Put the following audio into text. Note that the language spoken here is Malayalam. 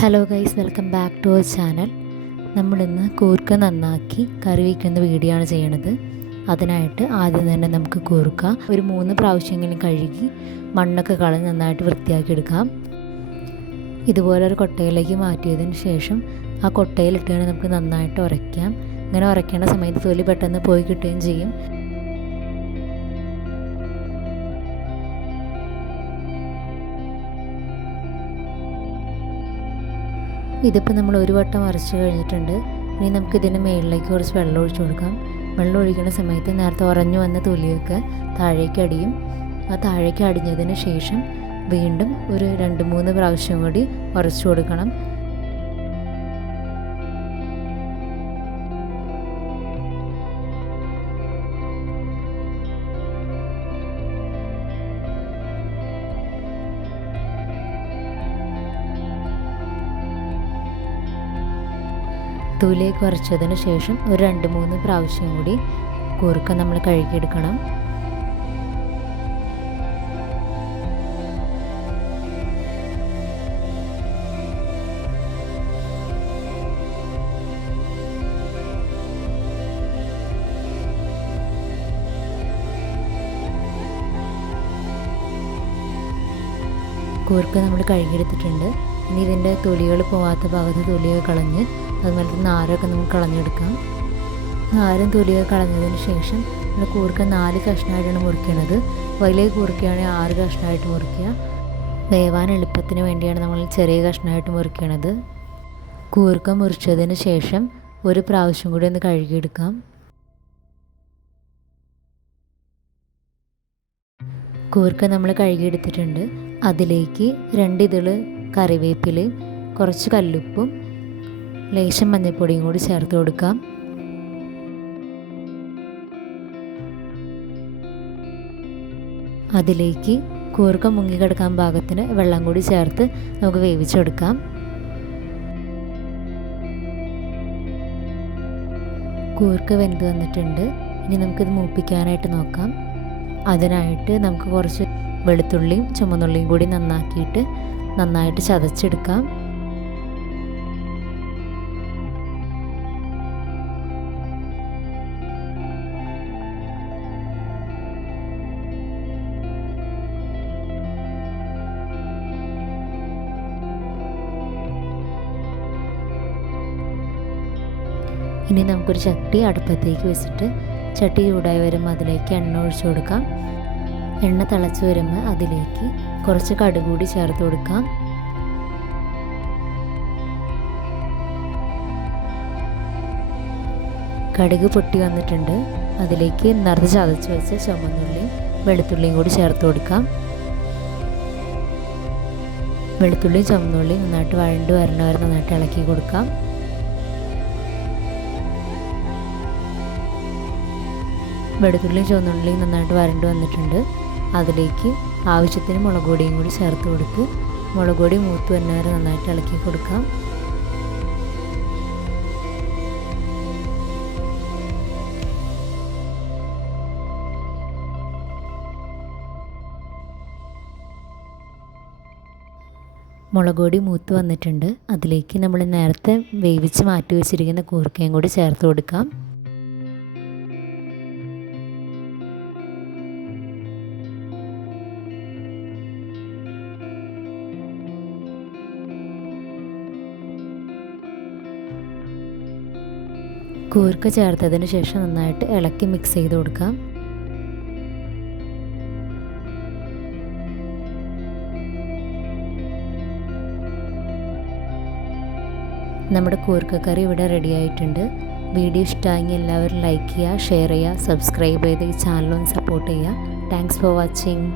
Hello guys welcome back to our channel നമ്മളിന്ന് കൂർക്ക നന്നാക്കി കറി വയ്ക്കുന്ന വീഡിയോ ആണ് ചെയ്യണത്. അതിനായിട്ട് ആദ്യം തന്നെ നമുക്ക് കൂർക്ക ഒരു മൂന്ന് പ്രാവശ്യമെങ്കിലും കഴുകി മണ്ണൊക്കെ കളഞ്ഞ് നന്നായിട്ട് വൃത്തിയാക്കി എടുക്കാം. ഇതുപോലെ ഒരു കൊട്ടയിലേക്ക് മാറ്റിയതിന് ശേഷം ആ കൊട്ടയിലിട്ട് നമുക്ക് നന്നായിട്ട് ഉരയ്ക്കാം. ഇങ്ങനെ ഉരയ്ക്കേണ്ട സമയത്ത് തൊലി പെട്ടെന്ന് പോയി കിട്ടുകയും ചെയ്യും. ഇതിപ്പോൾ നമ്മൾ ഒരു വട്ടം അരച്ച് കഴിഞ്ഞിട്ടുണ്ട്. ഇനി നമുക്ക് ഇതിന്റെ മേളിലേക്ക് കുറച്ച് വെള്ളം ഒഴിച്ചു കൊടുക്കാം. വെള്ളം ഒഴിക്കുന്ന സമയത്ത് നേരത്തെ ഉറഞ്ഞു വന്ന തൊലിയൊക്കെ താഴേക്ക് അടിയും. ആ താഴേക്ക് അടിഞ്ഞതിന് ശേഷം വീണ്ടും ഒരു രണ്ട് മൂന്ന് പ്രാവശ്യം കൂടി ഉരച്ചു കൊടുക്കണം. തൊലിയൊക്കെ കുറച്ചതിന് ശേഷം ഒരു രണ്ട് മൂന്ന് പ്രാവശ്യം കൂടി കൂർക്ക നമ്മൾ കഴുകിയെടുക്കണം. കൂർക്ക നമ്മൾ കഴുകിയെടുത്തിട്ടുണ്ട്. ഇനി ഇതിന്റെ തൊലികൾ പോവാത്ത ഭാഗത്ത് തൊലിയൊക്കെ കളഞ്ഞ് അതുപോലെ നാരൊക്കെ നമുക്ക് കളഞ്ഞെടുക്കാം. നാരും തൊലിയൊക്കെ കളഞ്ഞതിന് ശേഷം നമ്മൾ കൂർക്ക നാല് കഷ്ണമായിട്ടാണ് മുറിക്കണത്. വലിയ കൂർക്കയാണെങ്കിൽ ആറ് കഷ്ണമായിട്ട് മുറിക്കുക. വേവാൻ എളുപ്പത്തിന് വേണ്ടിയാണ് നമ്മൾ ചെറിയ കഷ്ണമായിട്ട് മുറിക്കണത്. കൂർക്ക മുറിച്ചതിന് ശേഷം ഒരു പ്രാവശ്യം കൂടി ഒന്ന് കഴുകിയെടുക്കാം. കൂർക്ക നമ്മൾ കഴുകിയെടുത്തിട്ടുണ്ട്. അതിലേക്ക് രണ്ട് കറിവേപ്പിലയും കുറച്ച് കല്ലുപ്പും ലേശം മഞ്ഞൾപ്പൊടിയും കൂടി ചേർത്ത് കൊടുക്കാം. അതിലേക്ക് കൂർക്ക മുങ്ങിക്കിടക്കാൻ പാകത്തിന് വെള്ളം കൂടി ചേർത്ത് നമുക്ക് വേവിച്ചെടുക്കാം കൂർക്ക വെന്ത് വന്നിട്ടുണ്ട്. ഇനി നമുക്കിത് മൂപ്പിക്കാനായിട്ട് നോക്കാം. അതിനായിട്ട് നമുക്ക് കുറച്ച് വെളുത്തുള്ളിയും ചുമന്നുള്ളിയും കൂടി നന്നാക്കിയിട്ട് നന്നായിട്ട് ചതച്ചെടുക്കാം. ഇനി നമുക്കൊരു ചട്ടി അടുപ്പത്തേക്ക് വെച്ചിട്ട് ചട്ടി ചൂടായി വരുമ്പോൾ അതിലേക്ക് എണ്ണ ഒഴിച്ചു കൊടുക്കാം. എണ്ണ തിളച്ച് വരുമ്പോൾ അതിലേക്ക് കുറച്ച് കടുക് കൂടി ചേർത്ത് കൊടുക്കാം. കടുക് പൊട്ടി വന്നിട്ടുണ്ട്. അതിലേക്ക് നിറച്ച് ചതച്ച് വെച്ച ചുമന്നുള്ളിയും വെളുത്തുള്ളിയും കൂടി ചേർത്ത് കൊടുക്കാം. വെളുത്തുള്ളിയും ചുമന്നുള്ളിയും നന്നായിട്ട് വഴണ്ട് വരണ വരെ നന്നായിട്ട് ഇളക്കി കൊടുക്കാം. വെളുത്തുള്ളിയും ചുവന്നുള്ളിയും നന്നായിട്ട് വരണ്ട് വന്നിട്ടുണ്ട്. അതിലേക്ക് ആവശ്യത്തിന് മുളക് പൊടിയും കൂടി ചേർത്ത് കൊടുത്ത് മുളക് പൊടി മൂത്ത് വരുന്നവരെ നന്നായിട്ട് ഇളക്കി കൊടുക്കാം. മുളക് പൊടി മൂത്ത് വന്നിട്ടുണ്ട്. അതിലേക്ക് നമ്മൾ നേരത്തെ വേവിച്ച് മാറ്റി വെച്ചിരിക്കുന്ന കൂർക്കയും കൂടി ചേർത്ത് കൊടുക്കാം. കൂർക്ക ചേർത്തതിന് ശേഷം നന്നായിട്ട് ഇളക്കി മിക്സ് ചെയ്ത് കൊടുക്കാം. നമ്മുടെ കൂർക്കക്കറി ഇവിടെ റെഡി ആയിട്ടുണ്ട്. വീഡിയോ ഇഷ്ടമായെങ്കിൽ എല്ലാവരും ലൈക്ക് ചെയ്യുക ഷെയർ ചെയ്യുക സബ്സ്ക്രൈബ് ചെയ്ത് ഈ ചാനലൊന്ന് സപ്പോർട്ട് ചെയ്യുക. Thanks for watching